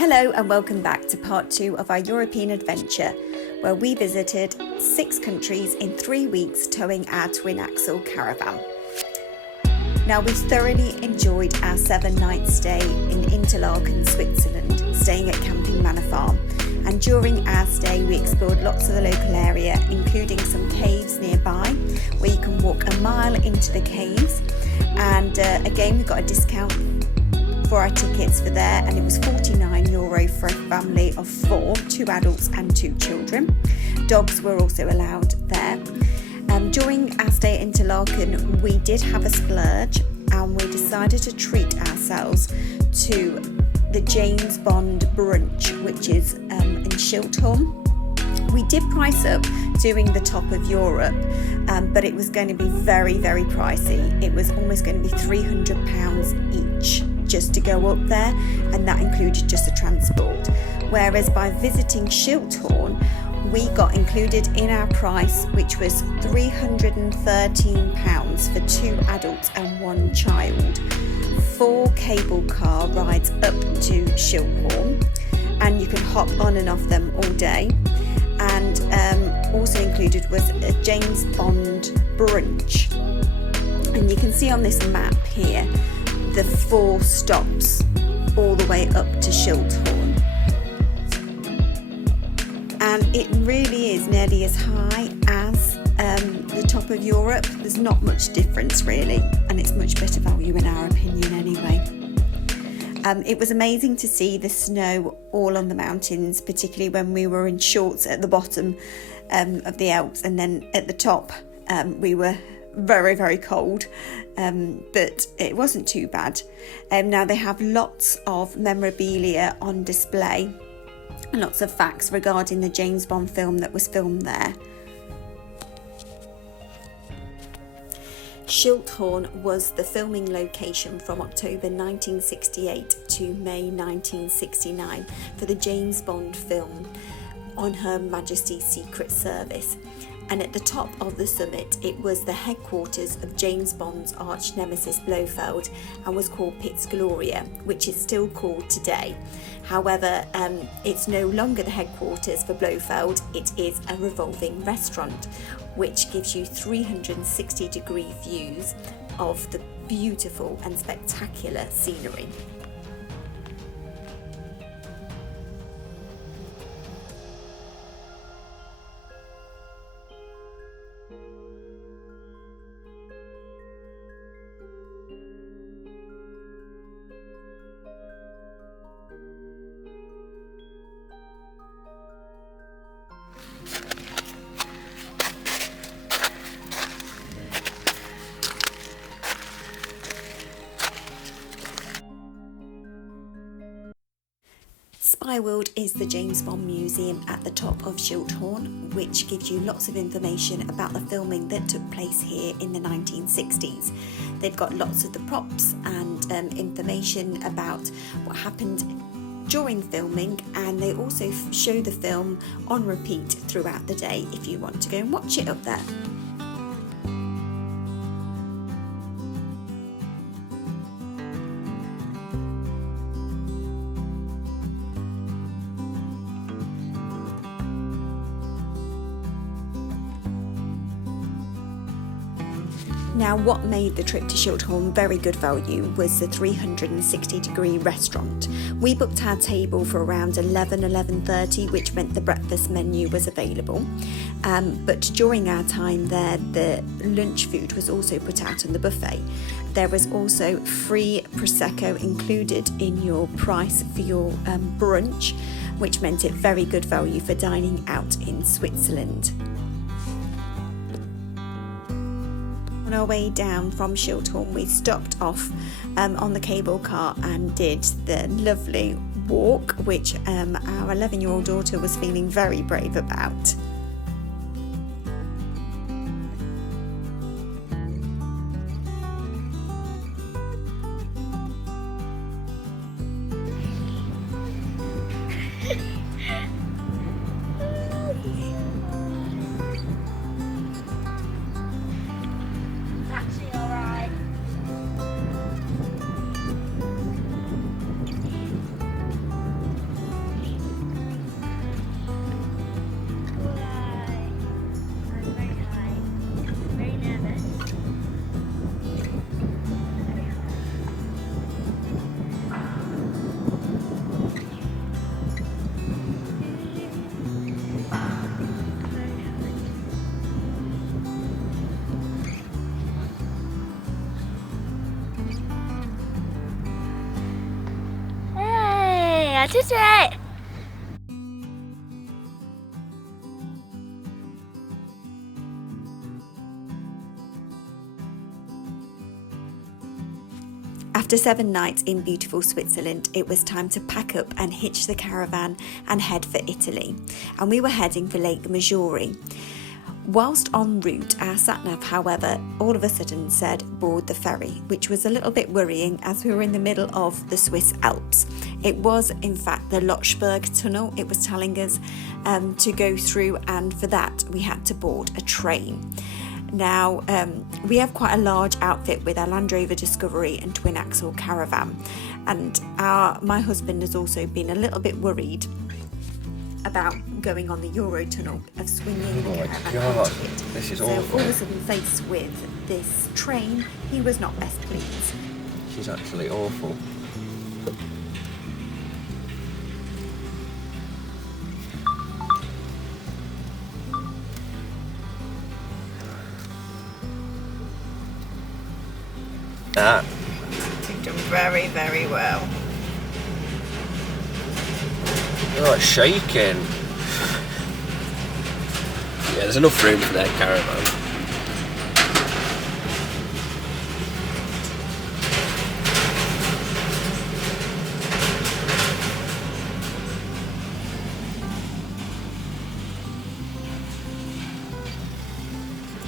Hello and welcome back to part 2 of our European adventure, where we visited 6 countries in 3 weeks towing our twin axle caravan. Now, we thoroughly enjoyed our 7-night stay in Interlaken, Switzerland, staying at Camping Manor Farm. And during our stay, we explored lots of the local area, including some caves nearby, where you can walk a mile into the caves. And again, we got a discount for our tickets for there, and it was €49 for a family of 4, 2 adults and 2 children. Dogs were also allowed there. During our stay at Interlaken, we did have a splurge, and we decided to treat ourselves to the James Bond Brunch, which is in Schilthorn. We did price up doing the top of Europe, but it was going to be very, very pricey. It was almost going to be £300 each just to go up there, and that included just the transport. Whereas by visiting Schilthorn, we got included in our price, which was £313 for 2 adults and 1 child. 4 cable car rides up to Schilthorn, and you can hop on and off them all day. And also included was a James Bond Brunch. And you can see on this map here the 4 stops all the way up to Schilthorn. And it really is nearly as high as the top of Europe. There's not much difference really, and it's much better value in our opinion anyway. It was amazing to see the snow all on the mountains, particularly when we were in shorts at the bottom of the Alps, and then at the top we were very, very cold, but it wasn't too bad. Now they have lots of memorabilia on display and lots of facts regarding the James Bond film that was filmed there. Schilthorn was the filming location from October 1968 to May 1969 for the James Bond film on Her Majesty's Secret Service. And at the top of the summit, it was the headquarters of James Bond's arch nemesis Blofeld, and was called Piz Gloria, which is still called today. However, it's no longer the headquarters for Blofeld. It is a revolving restaurant, which gives you 360-degree views of the beautiful and spectacular scenery. Spyworld is the James Bond Museum at the top of Schilthorn, which gives you lots of information about the filming that took place here in the 1960s. They've got lots of the props and information about what happened during filming, and they also show the film on repeat throughout the day if you want to go and watch it up there. Now, what made the trip to Schilthorn very good value was the 360-degree restaurant. We booked our table for around 11:30, which meant the breakfast menu was available. But during our time there, the lunch food was also put out on the buffet. There was also free Prosecco included in your price for your brunch, which meant it very good value for dining out in Switzerland. On our way down from Schilthorn, we stopped off on the cable car and did the lovely walk, which our 11-year-old daughter was feeling very brave about. I did it! After 7 nights in beautiful Switzerland, it was time to pack up and hitch the caravan and head for Italy. And we were heading for Lake Maggiore. Whilst en route, our sat-nav, however, all of a sudden said board the ferry, which was a little bit worrying as we were in the middle of the Swiss Alps. It was, in fact, the Lochberg tunnel it was telling us to go through, and for that we had to board a train. Now, we have quite a large outfit with our Land Rover Discovery and twin axle Caravan, and my husband has also been a little bit worried about going on the Eurotunnel of swinging the caravan into it. This is so awful. all of a sudden, faced with this train, he was not best pleased. She's actually awful. That. You've done very, very well. Oh, it's shaking. Yeah, there's enough room for their caravan.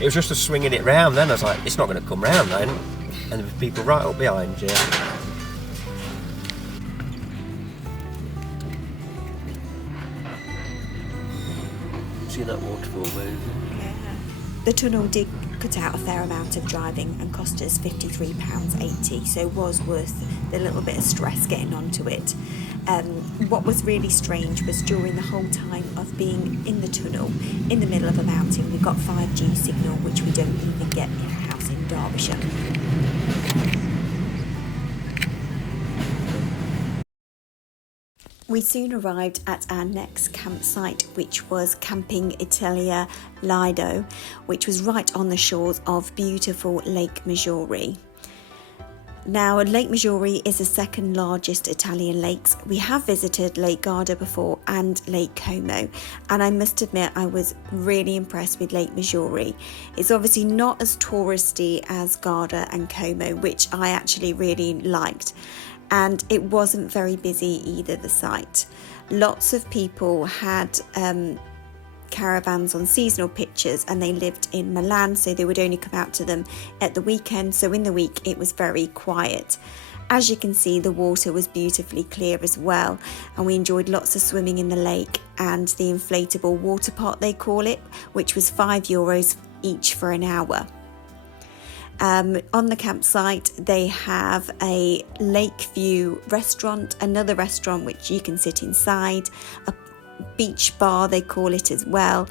It was just a swinging it round then. I was like, it's not going to come round then. And there were people right up behind you. See that waterfall moving? Yeah. The tunnel did cut out a fair amount of driving and cost us £53.80, so was worth the little bit of stress getting onto it. What was really strange was during the whole time of being in the tunnel, in the middle of a mountain, we got 5G signal, which we don't even get in a house in Derbyshire. We soon arrived at our next campsite, which was Camping Italia, Lido, which was right on the shores of beautiful Lake Maggiore. Now, Lake Maggiore is the second largest Italian lakes. We have visited Lake Garda before and Lake Como, and I must admit I was really impressed with Lake Maggiore. It's obviously not as touristy as Garda and Como, which I actually really liked. And it wasn't very busy either, the site. Lots of people had caravans on seasonal pitches, and they lived in Milan, so they would only come out to them at the weekend. So in the week it was very quiet. As you can see, the water was beautifully clear as well, and we enjoyed lots of swimming in the lake and the inflatable water park, they call it, which was €5 each for an hour. On the campsite they have a lake view restaurant, another restaurant which you can sit inside, a beach bar they call it as well,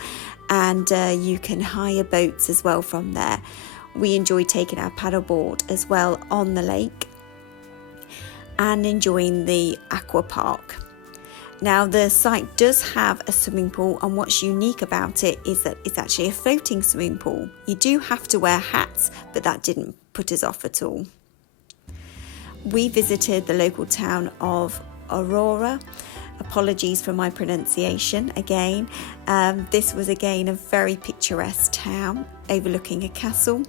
and you can hire boats as well from there. We enjoyed taking our paddleboard as well on the lake and enjoying the aqua park. Now, the site does have a swimming pool, and what's unique about it is that it's actually a floating swimming pool. You do have to wear hats, but that didn't put us off at all. We visited the local town of Aurora. Apologies for my pronunciation again. This was again a very picturesque town overlooking a castle.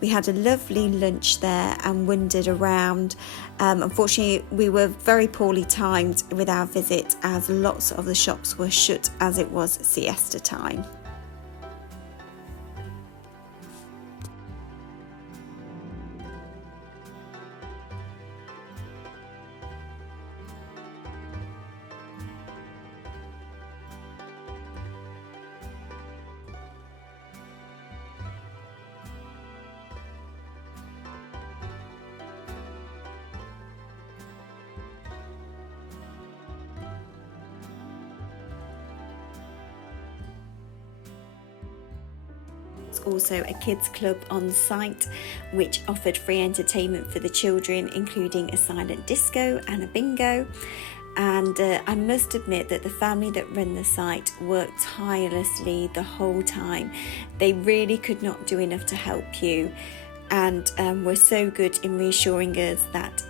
We had a lovely lunch there and wandered around. Unfortunately, we were very poorly timed with our visit as lots of the shops were shut as it was siesta time. Also a kids club on site which offered free entertainment for the children, including a silent disco and a bingo. And I must admit that the family that ran the site worked tirelessly the whole time. They really could not do enough to help you, and were so good in reassuring us that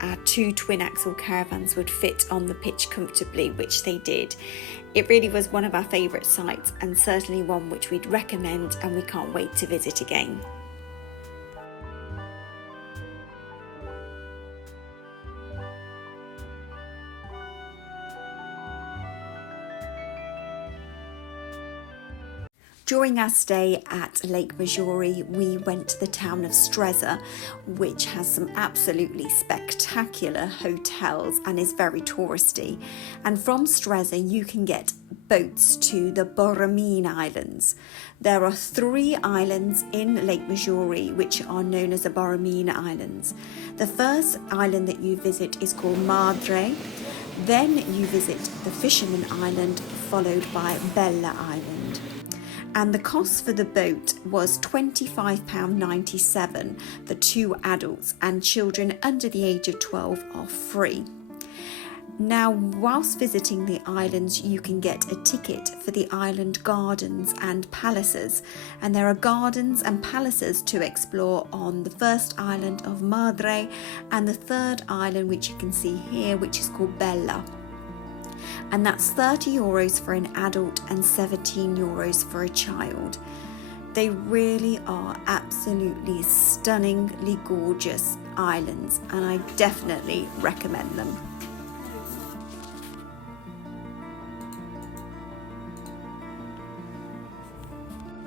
our 2 twin axle caravans would fit on the pitch comfortably, which they did. It really was one of our favourite sites, and certainly one which we'd recommend, and we can't wait to visit again. During our stay at Lake Maggiore, we went to the town of Stresa, which has some absolutely spectacular hotels and is very touristy. And from Stresa, you can get boats to the Borromean Islands. There are 3 islands in Lake Maggiore which are known as the Borromean Islands. The first island that you visit is called Madre. Then you visit the Fisherman Island, followed by Bella Island. And the cost for the boat was £25.97 for 2 adults, and children under the age of 12 are free. Now, whilst visiting the islands, you can get a ticket for the island gardens and palaces, and there are gardens and palaces to explore on the first island of Madre and the third island, which you can see here, which is called Bella. And that's €30 for an adult and €17 for a child. They really are absolutely stunningly gorgeous islands, and I definitely recommend them.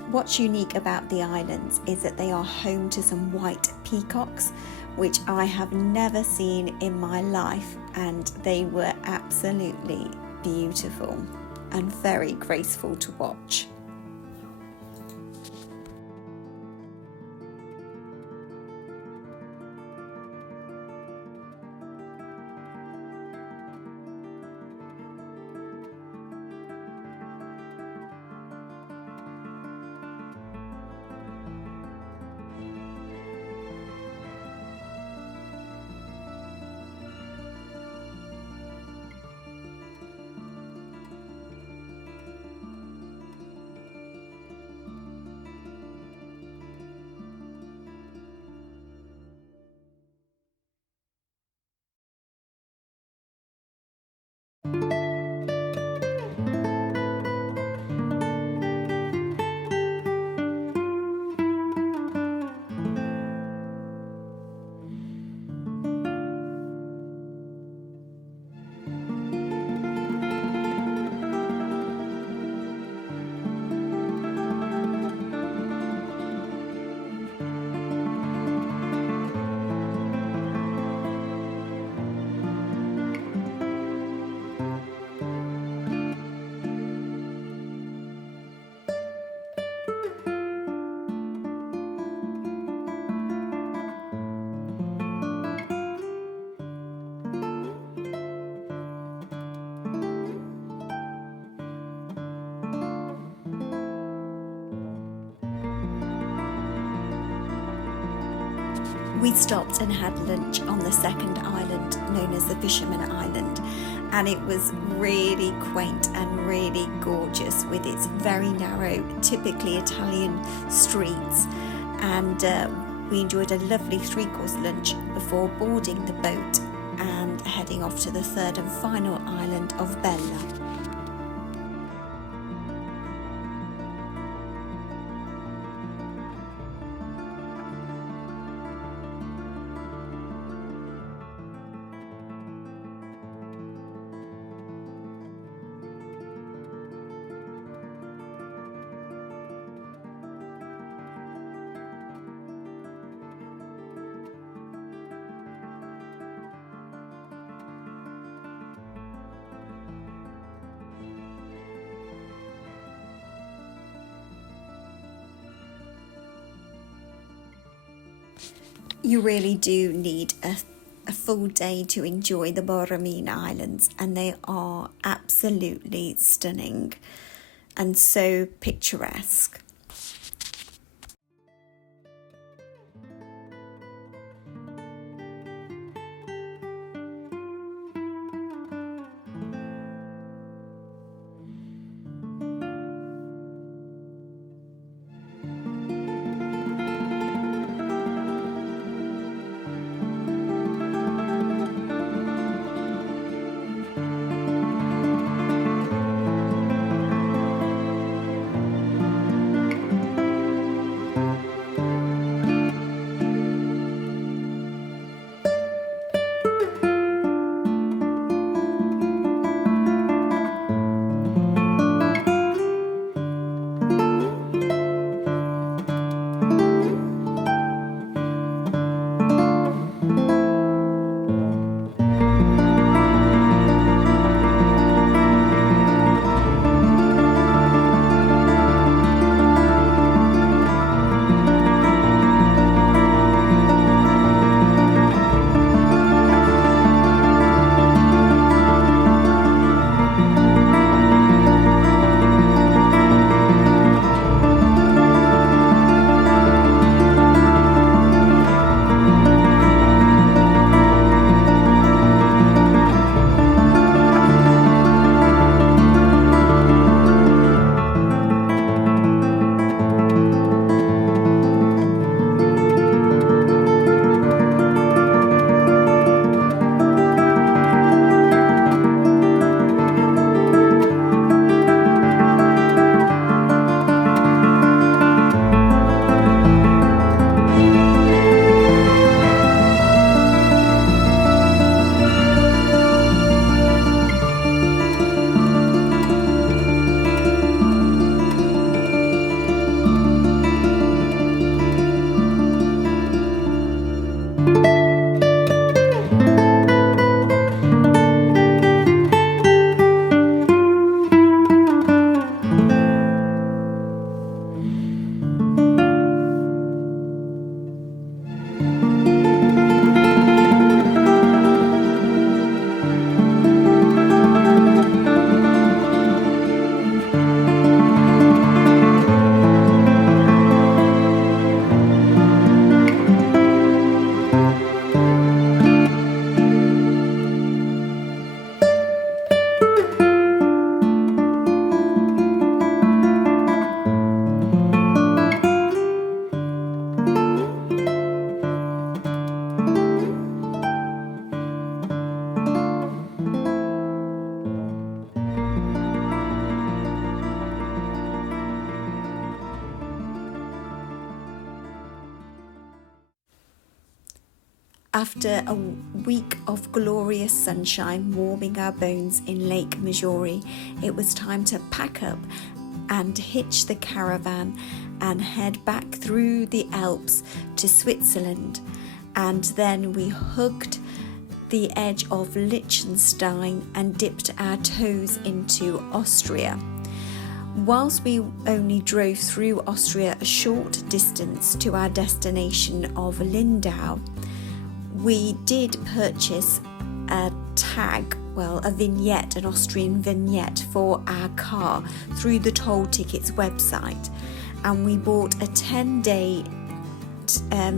What's unique about the islands is that they are home to some white peacocks, which I have never seen in my life, and they were absolutely beautiful and very graceful to watch. We stopped and had lunch on the second island, known as the Fisherman Island, and it was really quaint and really gorgeous with its very narrow, typically Italian streets. And we enjoyed a lovely 3-course lunch before boarding the boat and heading off to the third and final island of Bella. You really do need a full day to enjoy the Borromean Islands, and they are absolutely stunning and so picturesque. After a week of glorious sunshine warming our bones in Lake Maggiore, it was time to pack up and hitch the caravan and head back through the Alps to Switzerland. And then we hugged the edge of Liechtenstein and dipped our toes into Austria. Whilst we only drove through Austria a short distance to our destination of Lindau, we did purchase a tag, a vignette, an Austrian vignette for our car through the Toll Tickets website, and we bought a 10-day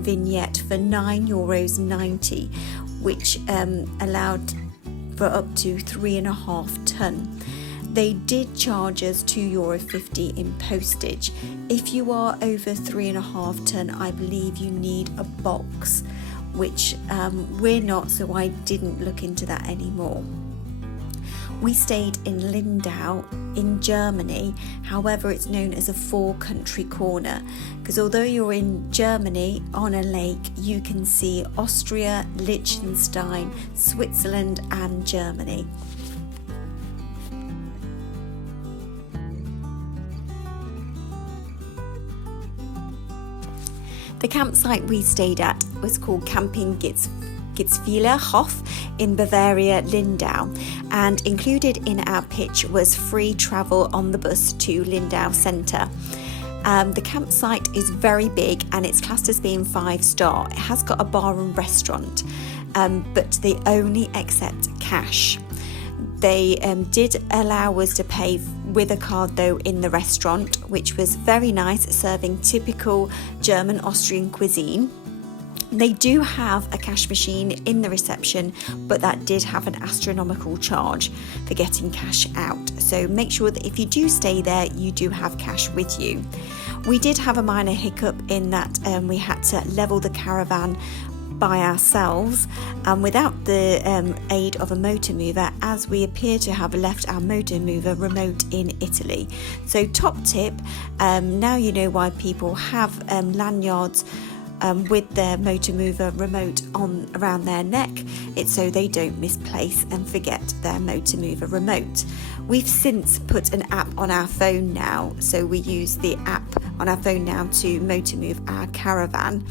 vignette for €9.90, which allowed for up to 3.5 tonne. They did charge us €2.50 in postage. If you are over 3.5 tonne, I believe you need a box, which we're not, so I didn't look into that anymore. We stayed in Lindau in Germany. However, it's known as a 4-country corner, because although you're in Germany on a lake, you can see Austria, Liechtenstein, Switzerland and Germany. The campsite we stayed at was called Camping Gitzenweiler in Bavaria, Lindau, and included in our pitch was free travel on the bus to Lindau Centre. The campsite is very big and it's classed as being 5-star. It has got a bar and restaurant, but they only accept cash. They did allow us to pay with a card though in the restaurant, which was very nice, serving typical German Austrian cuisine. They do have a cash machine in the reception, but that did have an astronomical charge for getting cash out. So make sure that if you do stay there, you do have cash with you. We did have a minor hiccup in that we had to level the caravan by ourselves and without the aid of a motor mover, as we appear to have left our motor mover remote in Italy. So top tip, now you know why people have lanyards with their motor mover remote on around their neck. It's so they don't misplace and forget their motor mover remote. We've since put an app on our phone now, so we use the app on our phone now to motor move our caravan,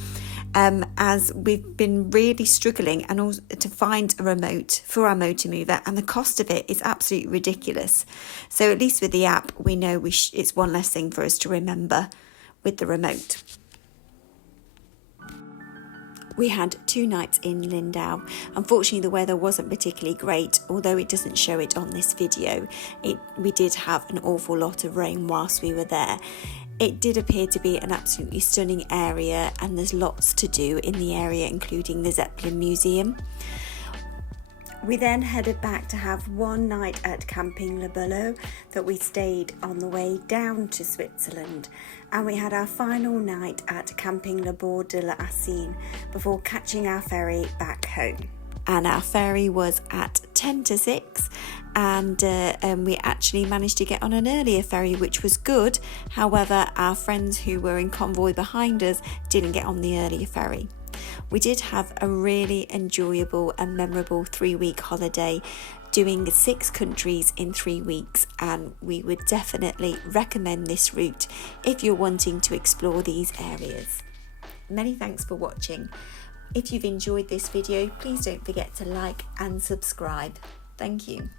as we've been really struggling and also to find a remote for our motor mover, and the cost of it is absolutely ridiculous. So at least with the app we know it's one less thing for us to remember with the remote. We had 2 nights in Lindau. Unfortunately, the weather wasn't particularly great, although it doesn't show it on this video. We did have an awful lot of rain whilst we were there. It did appear to be an absolutely stunning area, and there's lots to do in the area, including the Zeppelin Museum. We then headed back to have one night at Camping Manor that we stayed on the way down to Switzerland, and we had our final night at Camping Manor de la Assine before catching our ferry back home. And our ferry was at 10 to 6, and we actually managed to get on an earlier ferry, which was good. However, our friends who were in convoy behind us didn't get on the earlier ferry. We did have a really enjoyable and memorable 3-week holiday, doing 6 countries in 3 weeks, and we would definitely recommend this route if you're wanting to explore these areas. Many thanks for watching. If you've enjoyed this video, please don't forget to like and subscribe. Thank you.